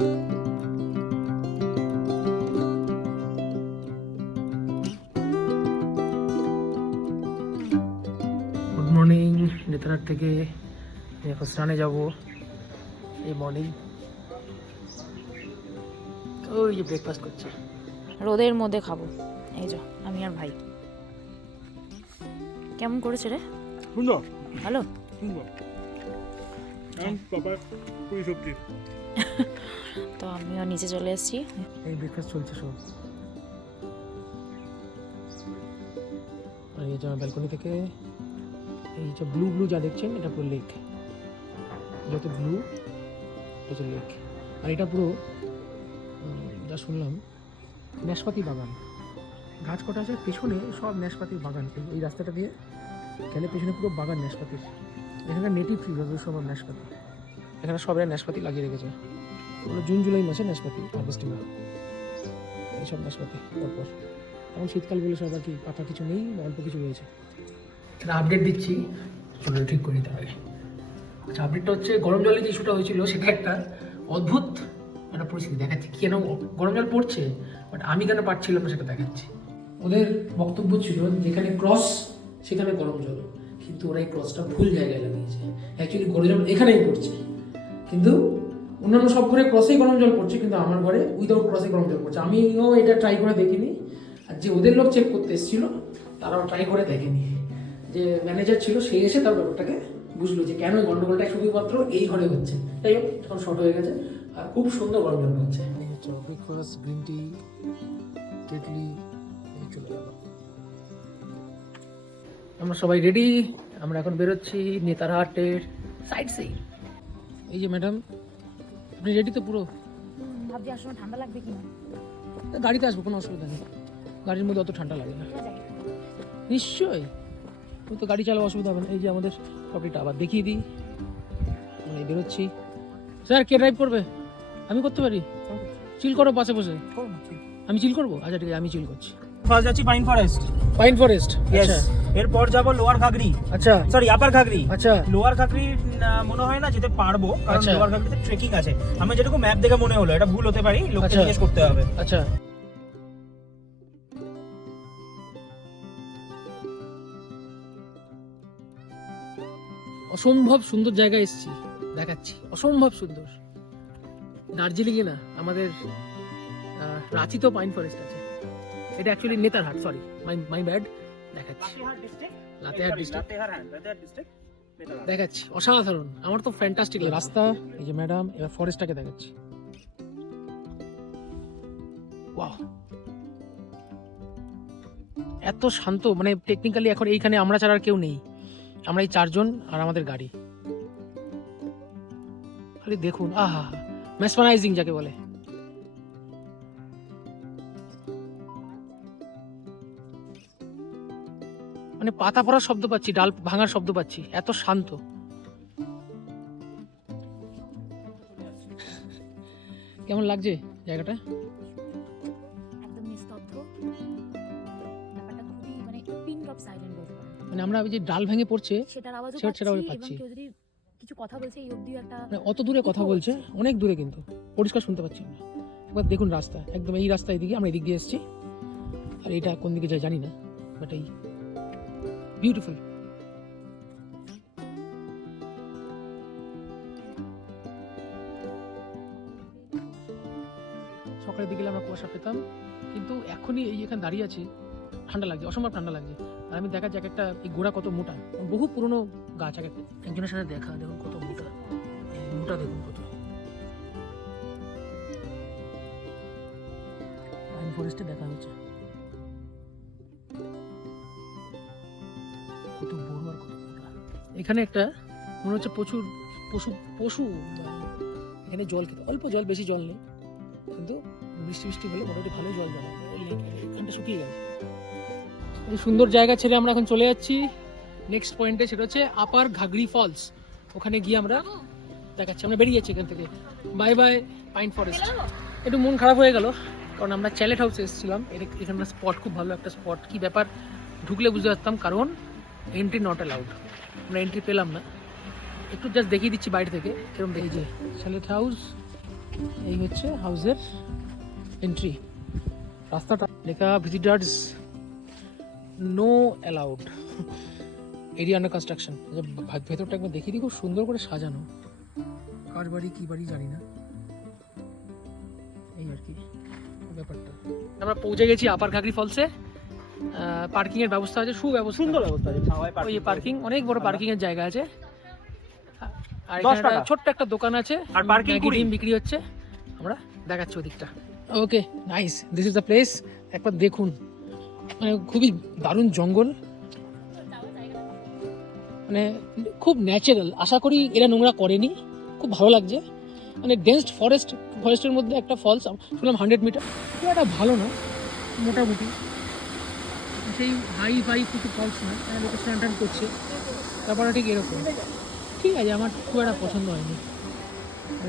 Good morning Netarhat থেকে এখন স্নানে যাব। এই মর্নিং ওই যে ব্রেকফাস্ট করছে। রোদের মধ্যে খাব। এই যো আমি আর ভাই। কেমন করেছে রে? সুন্দর। ভালো? সুন্দর। সবজি। আমিও নিচে চলে এসেছি। এই ব্রেকফাস্ট চলছে সব। আর এই যে ব্যালকনি থেকে, এই যে ব্লু ব্লু যা দেখছেন, এটা পুরো লেক যত ব্লু এটা লেক আর এটা পুরো যা শুনলাম নাশপাতি বাগান। গাছ কটা আছে, পেছনে সব নাশপাতির বাগান। এই- রাস্তাটা দিয়ে গেলে পেছনে পুরো বাগান নাশপাতির এখানে নেটিভ ট্রি সব নাশপাতি এখানে সবাই নাশপাতি লাগিয়ে রেখেছে। ওগুলো জুন, জুলাই মাসে নাশপাতি হারভেস্টিং হয়। এইসব নাশপাতি, পরপর। এখন শীতকাল বলে সব আর কি পাতা কিছু নেই অল্প কিছু রয়েছে। একটা আপডেট দিচ্ছি চলো ঠিক করি আগে আচ্ছা আপডেটটা হচ্ছে, গরম জলে যে ইস্যুটা হয়েছিল, সেটা একটা অদ্ভুত একটা পরিস্থিতি। দেখাচ্ছে কেন গরম জল পড়ছে বাট আমি কেন পারছিলাম না সেটা দেখাচ্ছি। ওদের বক্তব্য ছিল, যেখানে ক্রস সেখানে গরম জল। কিন্তু ওরা এই ক্রসটা ভুল জায়গায় লাগিয়েছে। অ্যাকচুয়ালি গরম জল এখানেই পড়ছে। কিন্তু অন্যান্য সব ঘরে ক্রসেই গরম জল পড়ছে কিন্তু আমার ঘরে উইদাউট ক্রসে গরম জল পড়ছে। আমিও এটা ট্রাই করে দেখিনি। আর যে ওদের লোক চেক করতে এসেছিল তারাও ট্রাই করে দেখেনি। যে ম্যানেজার ছিল সে এসে তার ব্যাপারটাকে বুঝলো যে কেন গন্ডগোলটা শুধুমাত্র এই ঘরে হচ্ছে। যাই হোক এখন শর্ট হয়ে গেছে। আর খুব সুন্দর গরম জল হচ্ছে ব্রেকফাস্ট গ্রিন টি কেটলি চলে গেল। আমরা সবাই রেডি আমরা এখন বেরোচ্ছি নেতারহাটের সাইড সেই এই যে ম্যাডাম আপনি রেডি তো পুরো? ভাবছি আসলে ঠান্ডা লাগবে কিনা গাড়িতে আসব কোনো অসুবিধা নেই। গাড়ির মধ্যে অত ঠান্ডা লাগে না। নিশ্চয়ই। ওই তো গাড়ি চালাবো অসুবিধা হবে না। এই যে আমাদের প্রপার্টিটা আবার দেখিয়ে দিই। মানে বেরোচ্ছি। স্যার কে ড্রাইভ করবে? আমি করতে পারি? চিল করো পাশে বসে। আমি চিল করব? আচ্ছা ঠিক আছে আমি চিল করছি। ফার্স্ট যাচ্ছি পাইন ফরেস্ট পাইন ফরেস্ট আচ্ছা। এরপর যাব লোয়ার ঘাগরি। আচ্ছা। Sorry upper Ghagri. আচ্ছা। লোয়ার ঘাগরি মনে হয় না যেতে পারব কারণ আচ্ছা। লোয়ার ঘাগরিতে ট্রেকিং আছে। আমি যেটুকু ম্যাপ দেখে মনে হলো এটা ভুল হতে পারি লোককে আচ্ছা। জিজ্ঞেস করতে হবে। আচ্ছা। অসম্ভব সুন্দর জায়গায় এসেছি দেখাচ্ছি। অসম্ভব সুন্দর। দার্জিলিংয়ে না আমাদের আহ, রাঁচিতেও পাইন ফরেস্ট আছে। এটা actually Netarhat sorry my my bad দেখাচ্ছি লাতেহার ডিস্ট্রিক্ট দেখাচ্ছি অসাধারণ। আমার তো ফ্যান্টাস্টিক রাস্তা এই যে ম্যাডাম এবার ফরেস্টটাকে দেখাচ্ছি। ওয়াও এত শান্ত মানে টেকনিক্যালি এখন এইখানে আমরা ছাড়া আর কেউ নেই। আমরা এই চারজন আর আমাদের গাড়ি। খালি দেখুন আহা মেসমানাইজিং যাকে বলে। মানে পাতা পড়ার শব্দ পাচ্ছি ডাল ভাঙার শব্দ পাচ্ছি। এত শান্ত। কেমন লাগছে জায়গাটা? মানে মানে আমরা ওই যে ডাল ভেঙে পড়ছে সেটার আওয়াজও সেটা- পাচ্ছি কিছু কথা বলছে এই অবধিও একটা মানে অত দূরে কথা বলছে অনেক দূরে কিন্তু পরিষ্কার শুনতে পাচ্ছি আমরা। একবার দেখুন রাস্তা একদম এই রাস্তা এদিকে আমরা এদিক দিয়ে এসেছি। আর এটা কোন দিকে যায় জানি না বাট এই বিউটিফুল সকালের দিকে আমরা কুয়াশা পেতাম, কিন্তু এখনই এই এখানে দাঁড়িয়ে আছি, ঠান্ডা লাগছে, অসম্ভব ঠান্ডা লাগছে। আর আমি দেখা যাক একটা, এই গোড়া কত মোটা। বহু পুরনো গাছ একটা একজনের সাথে দেখা, দেখুন কত মোটা। মোটা দেখুন কত। ফরেস্টে দেখা হচ্ছে এখানে একটা মনে হচ্ছে প্রচুর পশু পশু এখানে জল খেতে অল্প জল বেশি জল নেই। কিন্তু বৃষ্টি বৃষ্টি হলে মোটামুটি ভালোই জল জমা ওই এখানটা শুকিয়ে গেছে এই সুন্দর জায়গা ছেড়ে আমরা এখন চলে যাচ্ছি। নেক্সট পয়েন্টে সেটা হচ্ছে আপার ঘাগড়ি ফলস ওখানে গিয়ে আমরা দেখাচ্ছি। আমরা বেরিয়ে যাচ্ছি এখান থেকে। বাই বাই পাইন ফরেস্ট একটু মন খারাপ হয়ে গেল কারণ আমরা চ্যালেট হাউসে এসেছিলাম। এখানকার স্পট খুব ভালো একটা স্পট কি ব্যাপার? ঢুকলে বুঝতে পারতাম কারণ এন্ট্রি নট অ্যালাউড আমরা এন্ট্রি পেলাম না। একটু জাস্ট দেখিয়ে দিচ্ছি বাইরে থেকে কীরকম দেখি যে চ্যালেট হাউস এই হচ্ছে হাউসের এন্ট্রি রাস্তাটা লেখা visitors no allowed area under construction ভেতরটা একবার দেখিয়ে দিই খুব সুন্দর করে সাজানো। কার বাড়ি কী বাড়ি জানি না। এই আর কি ব্যাপারটা। আমরা পৌঁছে গেছি আপার ঘাগরি ফলসে পার্কিং এর ব্যবস্থা আছে সুব্যবস্থা। সুন্দর অবস্থা আছে ওই পার্কিং অনেক বড় পার্কিং এর জায়গা আছে। আর এখানে একটা। ছোট্ট একটা দোকান আছে আর পার্কিং। ডিম বিক্রি হচ্ছে। আমরা দেখাচ্ছি ওদিকটা। Okay nice this is the place একবার দেখুন। মানে খুবই দারুণ জঙ্গল। মানে খুব ন্যাচারাল আশা করি এরা নোংরা করেনি। খুব ভালো লাগছে। মানে ডেন্সড ফরেস্ট ফরেস্টের মধ্যে একটা ফলস শুনলাম হান্ড্রেড মিটার খুব একটা ভালো না মোটামুটি। সেই হাই ফাই কিছু ফলস না মানে লোকে স্নান করছে। তারপরে ঠিক এরকম। ঠিক আছে, আমার খুব একটা পছন্দ হয়নি।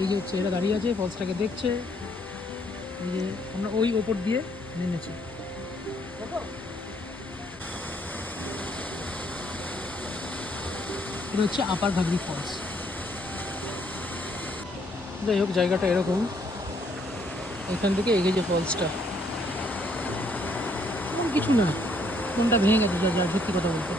এই যে হচ্ছে, এরা দাঁড়িয়ে আছে ফলসটাকে দেখছে। এই যে আমরা ওই ওপর দিয়ে নেমেছি এটা হচ্ছে আপার ঘাগরি ফলস যাই হোক, জায়গাটা এরকম। এখান থেকে এগিয়ে যে ফলসটা কিছু না। কোনটা ভেঙে গেছে যা যার সত্যি কথা বলতে।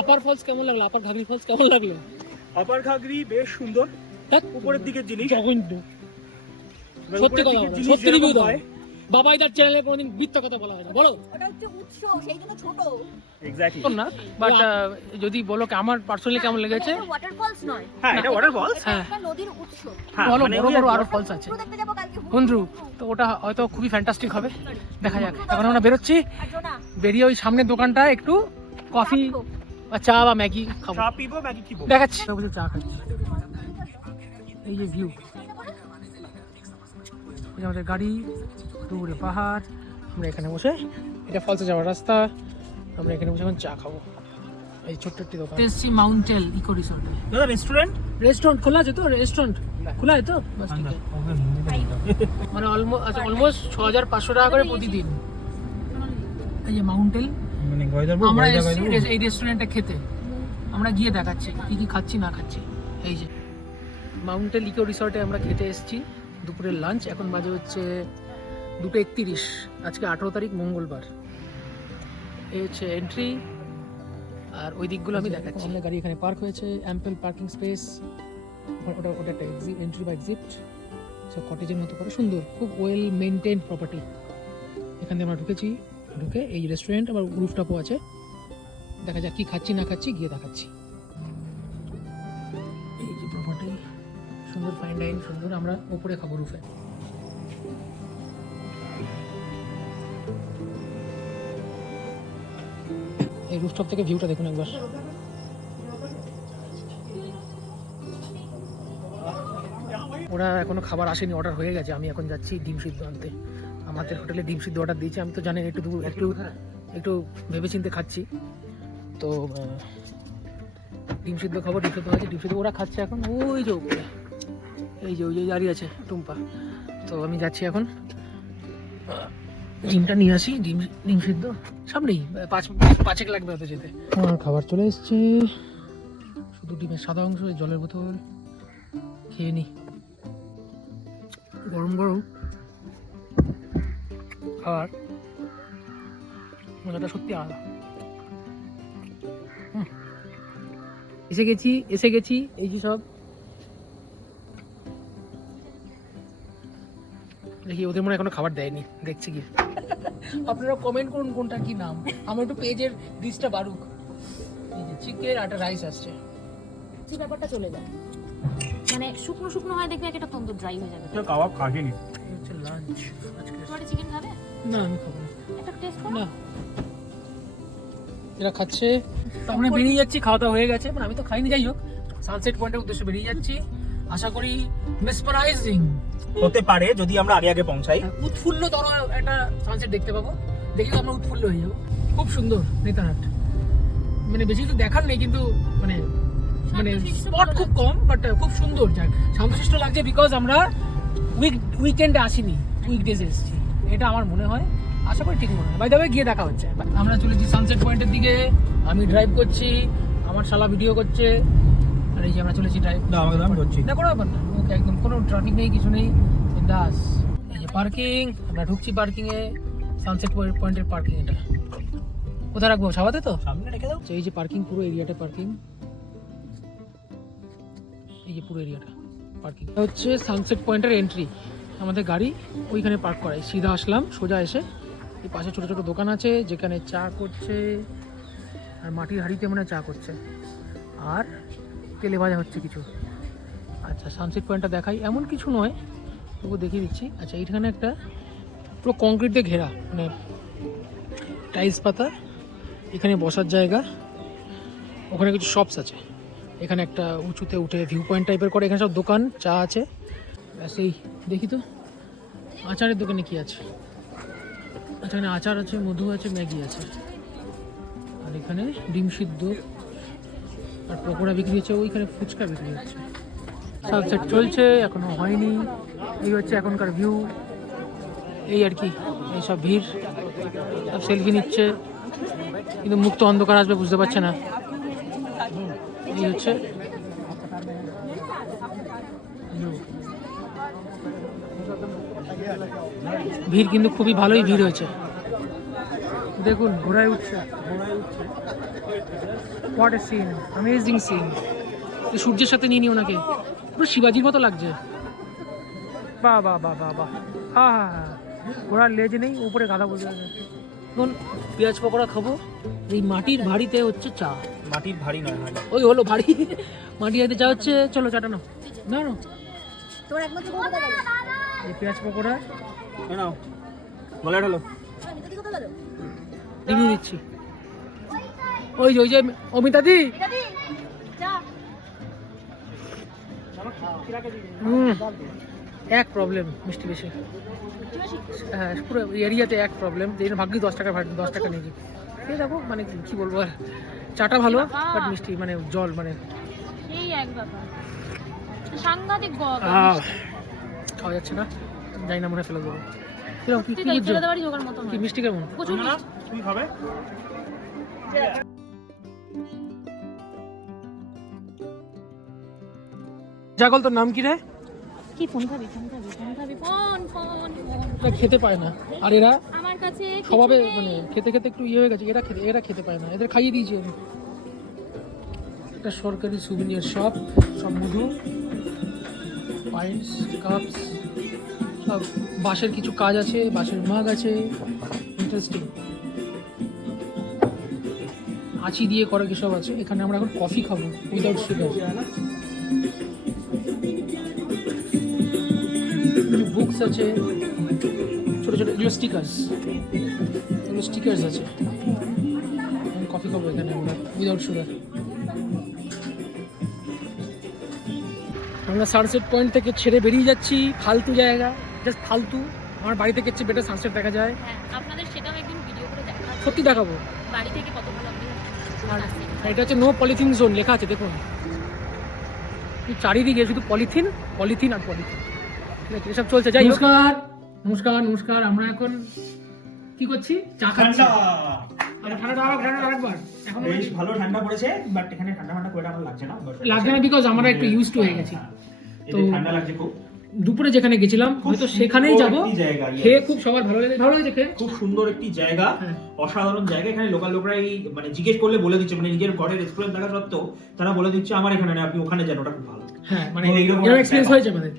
আপার ফলস কেমন লাগল? আপার ঘাগরি ফলস কেমন লাগল? আপার ঘাগরি বেশ সুন্দর। উপরের দিকের জিনিস। সত্যি কথা সত্যি রিভিউ দাও বাবাইদার চ্যানেলে কোনোদিন মিথ্যা কথা বলা হয় না। বলো। ওটা হচ্ছে উৎস সেই জন্য ছোট। Exactly। না বাট যদি বলো কি আমার পার্সোনালি কেমন লেগেছে? ওয়াটারফলস নয়। হ্যাঁ এটা ওয়াটার ফলস হ্যাঁ। নদীর উৎস। হ্যাঁ বলো মানে বড় বড় আরও ফলস আছে। হুন্ড্রু দেখতে যাব কালকে হুন্ড্রু তো ওটা হয়তো খুবই ফ্যান্টাস্টিক হবে। দেখা যাক এখন আমরা বেরোচ্ছি। বেরিয়ে ওই সামনের দোকানটা একটু কফি বা চা বা ম্যাগি খাব। চা পিবো ম্যাগি খাব। দেখাচ্ছি। চা খাচ্ছি। এই যে ভিউ আমাদের গাড়ি দূরে পাহাড় আমরা এখানে বসে এটা ফলসে যাওয়ার রাস্তা আমরা এখানে বসে এখন চা খাব। এই ছোট্ট একটি দোকান। এসছি মাউন্টেল ইকো রিসর্টে দাদা রেস্টুরেন্ট রেস্টুরেন্ট খোলা আছে তো? রেস্টুরেন্ট খোলা আছে তো? বাস ঠিক আছে। মানে অলমোস্ট আচ্ছা অলমোস্ট ছ হাজার পাঁচশো টাকা করে প্রতিদিন। এই যে মাউন্টেল মানে আমরা এই রেস্টুরেন্টে খেতে। আমরা গিয়ে দেখাচ্ছি কি কি খাচ্ছি না খাচ্ছি। এই যে। মাউন্টেন ইকো রিসর্টে আমরা খেতে এসেছি। দুপুরের লাঞ্চ এখন বাজে হচ্ছে দুটো একতিরিশ। আজকে আঠেরো তারিখ মঙ্গলবার। এই হচ্ছে এন্ট্রি আর ওই দিকগুলো আমি দেখাচ্ছি। আমাদের গাড়ি এখানে পার্ক হয়েছে অ্যাম্পেল পার্কিং স্পেস ওটা ওটা একটা এন্ট্রি বা এক্সিট সব কটেজের মতো করে সুন্দর খুব ওয়েল মেনটেন প্রপার্টি এখান দিয়ে আমরা ঢুকেছি ঢুকে এই রেস্টুরেন্ট আবার রুফটপও আছে। দেখা যাক কি খাচ্ছি না খাচ্ছি গিয়ে দেখাচ্ছি। ডাইন সুন্দর, আমরা উপরে খাব রুফে। এই রুফটপ থেকে ভিউটা দেখুন একবার। ওরা এখনও খাবার আসেনি অর্ডার হয়ে গেছে। আমি এখন যাচ্ছি ডিম সিদ্ধ আনতে। আমাদের হোটেলে ডিম সিদ্ধ অর্ডার দিয়েছি। আমি তো জানি, একটু একটু একটু ভেবেচিন্তে খাচ্ছি। তো ডিম সিদ্ধ খাব, ডিম সিদ্ধ আছে ডিম সিদ্ধ, ওরা খাচ্ছে এখন। ওই যে এই যে ওই যে দাঁড়িয়ে আছে টুম্পা। তো আমি যাচ্ছি এখন। ডিমটা নিয়ে আসি ডিম ডিম সিদ্ধ। সামনেই পাঁচ পাঁচেক লাগবে হতে যেতে। আমার খাবার চলে এসছে। শুধু ডিমের সাদা অংশ জলের বোতল। খেয়ে নি। গরম গরম। খাবার মজাটা সত্যি আলাদা। এসে গেছি এসে গেছি এই যে সব। দেখি ওদের মনে হয় এখনও খাবার দেয়নি। দেখছি কি আপনারা কমেন্ট করুন কোনটা কি নাম। আমার একটু পেজের ডিশটা বাড়ুক। এই যে চিকেন আর রাইস আসছে। যে ব্যাপারটা চলে যায়। মানে শুকনো শুকনো হয় দেখবে একটা তন্দুর ড্রাই হয়ে যাবে। তো কাবাব খাইনি এই হচ্ছে লাঞ্চ আজকে তোমার চিকেন খাবে? না আমি খাব না। একটা টেস্ট করো। না। এরা খাচ্ছে। তো আমরা বেরিয়ে যাচ্ছি খাওয়া দাওয়া হয়ে গেছে মানে আমি তো খাইনি যাই হোক। সানসেট পয়েন্টের উদ্দেশ্যে বেরিয়ে যাচ্ছি। আশা করি মেসপারাইজিং হতে পারে যদি আমরা আগে আগে পৌঁছাই। উৎফুল্ল তর একটা সানসেট দেখতে পাবো। দেখে আমরা উৎফুল্ল হয়ে যাব। খুব সুন্দর নেতারহাট। মানে বেশি কিছু দেখার নেই কিন্তু মানে মানে স্পট খুব কম বাট খুব সুন্দর। যাক শান্তশিষ্ট লাগছে বিকজ আমরা উইক উইকেন্ডে আসিনি উইকডেজে এসেছি। এটা আমার মনে হয়। আশা করি ঠিক মনে হয়। বাই দ্য গিয়ে দেখা হচ্ছে। আমরা চলেছি সানসেট পয়েন্টের দিকে। আমি ড্রাইভ করছি। আমার শালা ভিডিও করছে। আর এই যে আমরা চলেছি ড্রাইভ না, আমাকে দাম করছি। না কোনো ব্যাপার না। ওকে একদম কোনো ট্রাফিক নেই কিছু নেই। দাস এই যে পার্কিং আমরা ঢুকছি পার্কিংয়ে সানসেট পয়েন্টের পার্কিং এটা। কোথায় রাখব? সাবাতে তো? সামনে রেখে দাও। আচ্ছা এই যে পার্কিং পুরো এরিয়াটা পার্কিং এই যে পুরো এরিয়াটা পার্কিং হচ্ছে সানসেট পয়েন্টের এন্ট্রি আমাদের গাড়ি ওইখানে পার্ক করাই সিধা আসলাম সোজা এসে। এই পাশে ছোটো ছোটো দোকান আছে যেখানে চা করছে। আর মাটির হাঁড়িতে মনে চা করছে। আর তেলে ভাজা হচ্ছে কিছু। আচ্ছা সানসেট পয়েন্টটা দেখাই। এমন কিছু নয় তবু দেখিয়ে দিচ্ছি। আচ্ছা এইখানে একটা পুরো কংক্রিট দিয়ে ঘেরা মানে টাইলস পাতা, এখানে বসার জায়গা, ওখানে কিছু শপস আছে। এখানে একটা উঁচুতে উঠে ভিউ পয়েন্ট টাইপের করে, এখানে সব দোকান, চা আছে। এই দেখি তো, আচারের দোকানে কি আছে? আচ্ছা এখানে আচার আছে, মধু আছে, ম্যাগি আছে। আর এখানে ডিম সিদ্ধ আর পকোড়া বিক্রি হচ্ছে, ওইখানে ফুচকা বিক্রি হচ্ছে। সানসেট চলছে, এখনও হয়নি। এই হচ্ছে এখনকার ভিউ এই আর কি এইসব ভিড়। সব সেলফি নিচ্ছে। কিন্তু মুক্ত অন্ধকার আসবে, বুঝতে পারছে না। এই হচ্ছে। ভিড় কিন্তু খুবই ভালোই ভিড় হয়েছে। দেখুন ঘোড়ায় উঠছে। What a scene amazing scene সূর্যের সাথে নিয়ে নিও ওনাকে। পুরো শিবাজির মতো লাগছে। বা বাহ বা বাহ বাহ। হ্যাঁ হ্যাঁ হ্যাঁ ঘোড়ার লেজ নেই উপরে গাদা বসে আছে। এখন পেঁয়াজ পকোড়া খাব। এই মাটির ভাড়িতে হচ্ছে চা। মাটির ভারী নয় ওই হলো বাড়ি মাটি হাতে চা হচ্ছে চলো চাটা না না তোর একমাত্র এই পেঁয়াজ পকোড়া। নাও গেল রিভিউ দিচ্ছি। ওই যে ওই যে অমিতাদি? এক প্রবলেম মিষ্টি বেশি। হ্যাঁ পুরো এরিয়াতে এক প্রবলেম এই জন্য ভাগ্যি দশ টাকা দশ টাকা নিয়েছি। এই দেখো মানে কি- বলব আর। চাটা ভালো বাট মিষ্টি মানে জল মানে। খাওয়া যাচ্ছে না। জানি না মনে ফেলে দেবো। কীরকম কি কি বুঝছ ফেলে দেওয়ারই জোগাড় মতো কি মিষ্টি কেমন? প্রচুর তুমি খাবে? জাগল তোর নাম কি রে? কি ফোন খাবি ফোন খাবি ফোন খাবি ফোন ফোন ফোন। খেতে পায় না। আর এরা আমার কাছে স্বভাবে মানে খেতে খেতে একটু ইয়ে হয়ে গেছে এরা খেতে এরা খেতে পায় না। এদের খাইয়ে দিয়েছি আমি। একটা সরকারি সুবিনিয়ার শপ সব মধু পাইন্টস কাপস বাঁশের কিছু কাজ আছে, বাঁশের মাগ আছে। ইন্টারেস্টিং আচি দিয়ে করা কি সব আছে? এখানে আমরা এখন কফি খাব উইদাউট সুগার বুকস আছে, ছোটো ছোটো এগুলো স্টিকার্স এগুলো স্টিকার্স আছে। কফি খাব এখানে আমরা উইদাউট সুগার আমরা সানসেট পয়েন্ট থেকে ছেড়ে বেরিয়ে যাচ্ছি, ফালতু জায়গা। জাস্ট ফালতু। আমার বাড়ি থেকে হচ্ছে বেটার সানসেট দেখা যায়। হ্যাঁ আপনাদের সেটাও একদিন ভিডিও করে দেখাবো। সত্যি দেখাবো। বাড়ি থেকে কত ভালো আপনি আর এটা হচ্ছে নো পলিথিন জোন লেখা আছে দেখুন। এই চারিদিকে শুধু পলিথিন পলিথিন আর পলিথিন ঠিক আছে এসব চলছে। যাই নমস্কার নমস্কার নমস্কার। আমরা এখন কি করছি? চা খাচ্ছি। ভালো ঠান্ডা পড়েছে বাট এখানে ঠান্ডা ঠান্ডা করে আমার লাগছে না লাগছে না বিকজ আমরা একটু ইউজ টু হয়ে গেছি। হ্যাঁ, তো- ঠান্ডা লাগছে খুব। দুপুরে যেখানে গেছিলাম হয়তো সেখানেই যাব। খেয়ে খুব সবার ভালো লেগেছে ভালো লেগেছে খুব সুন্দর একটি জায়গা হ্যাঁ। অসাধারণ জায়গা। এখানে লোকাল লোকরাই মানে জিজ্ঞেস করলে বলে দিচ্ছে মানে নিজের ঘরের রেস্টুরেন্ট থাকা সত্ত্বেও তারা বলে দিচ্ছে আমার এখানে না আপনি ওখানে যান ওটা খুব ভালো। হ্যাঁ মানে এক্সপিরিয়েন্স হয়েছে আমাদের।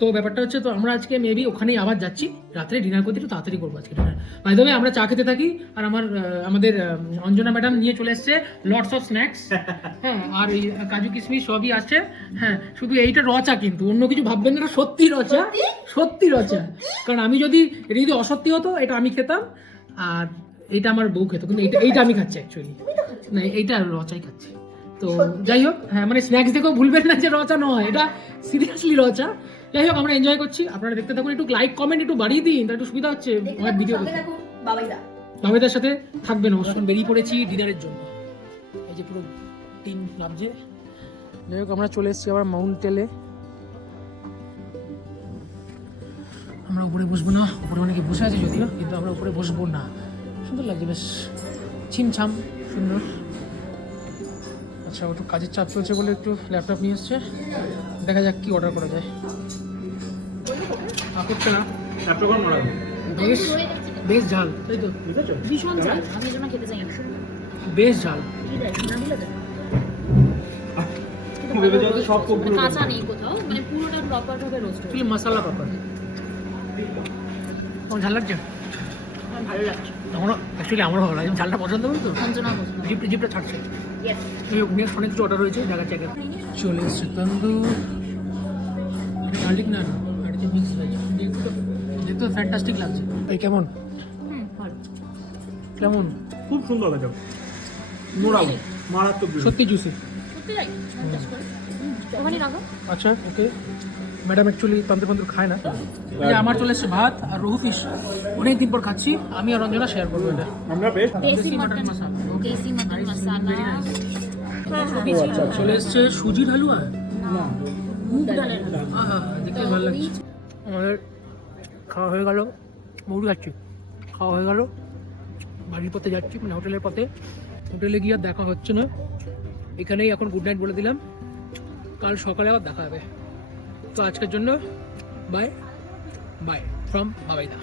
তো ব্যাপারটা হচ্ছে তো আমরা আজকে মেবি ওখানেই আবার যাচ্ছি। রাত্রে ডিনার করতে একটু তাড়াতাড়ি করব আজকে ডিনার বাই দ্য আমরা চা খেতে থাকি আর আমার আমাদের অঞ্জনা ম্যাডাম নিয়ে চলে এসছে লটস অফ স্ন্যাক্স হ্যাঁ আর ওই কাজু কিশমিশ সবই আছে। হ্যাঁ শুধু এইটা রচা কিন্তু অন্য কিছু ভাববেন না সত্যি রচা সত্যি? রচা কারণ আমি যদি এটা যদি অসত্যি হতো এটা আমি খেতাম আর এটা আমার বউ খেত কিন্তু এইটা এইটা আমি খাচ্ছি অ্যাকচুয়ালি না এইটা রচাই খাচ্ছি। তো যাই হোক হ্যাঁ মানে স্ন্যাক্স দেখেও ভুলবেন না যে রচা নয় এটা সিরিয়াসলি রচা যাই হোক আমরা এনজয় করছি। আপনারা দেখতে থাকুন একটু লাইক কমেন্ট একটু বাড়িয়ে দিন তাহলে একটু সুবিধা হচ্ছে। আমার ভিডিও বাবাইদার সাথে থাকবেন অবশ্যই বেরিয়ে পড়েছি ডিনারের জন্য। এই যে পুরো টিম নামছে। যাই হোক আমরা চলে এসেছি আবার মাউন্ট টেলে আমরা উপরে বসবো না উপরে অনেকে বসে আছে যদিও কিন্তু আমরা উপরে বসবো না। সুন্দর লাগছে বেশ ছিমছাম সুন্দর। আচ্ছা একটু কাজের চাপ চলছে বলে একটু ল্যাপটপ নিয়ে এসছে। দেখা যাক কি অর্ডার করা যায়। করছে না। করে মারা বেশ বেশ ঝাল। তাই তো বুঝেছ? ভীষণ ঝাল। আমি এই জন্য খেতে চাই না। বেশ ঝাল। কি দেয় না দিলে সব কাঁচা নেই কোথাও। মানে পুরোটা প্রপার ভাবে রোস্ট অ্যাকচুয়ালি মশলা পাপড়? ঝাল লাগছে? আমার ভালো লাগছে। আমারও অ্যাকচুয়ালি আমারও ভালো লাগে ঝালটা পছন্দ করি তো? সঞ্জনা পছন্দ জিপটা জিপটা ছাড়ছে। ইয়েস নেক্সট অনেক কিছু অর্ডার যাক চলে এসছে তন্দুর। গার্লিক নান আর যে মিক্স ভেজ দেখতে তো দেখতে তো ফ্যান্টাস্টিক লাগছে। এই কেমন? কেমন? খুব সুন্দর লাগে। মোরাও মারাত্মক সত্যি জুসি আচ্ছা ওকে ম্যাডাম অ্যাকচুয়ালি তন্ত্র তন্ত্র খায় না। এই আমার চলে এসছে ভাত আর রোহু ফিশ অনেক দিন পর খাচ্ছি। আমি আর রঞ্জনা শেয়ার করব এটা। আমরা বেশ। দেশি মটন মশলা। দেশি মটন মশালা হ্যাঁ ও আচ্ছা আচ্ছা। চলে এসছে সুজির হালুয়া? মুগ ডালের দেখতে ভালো লাগছে। আমাদের খাওয়া হয়ে গেল, মৌরু যাচ্ছি খাওয়া হয়ে গেল, বাড়ির পথে যাচ্ছি মানে হোটেলের পথে। হোটেলে গিয়ে আর দেখা হচ্ছে না। এখানেই এখন গুড নাইট বলে দিলাম। কাল সকালে আবার দেখা হবে। তো আজকের জন্য বাই বাই ফ্রম বাবাইদা।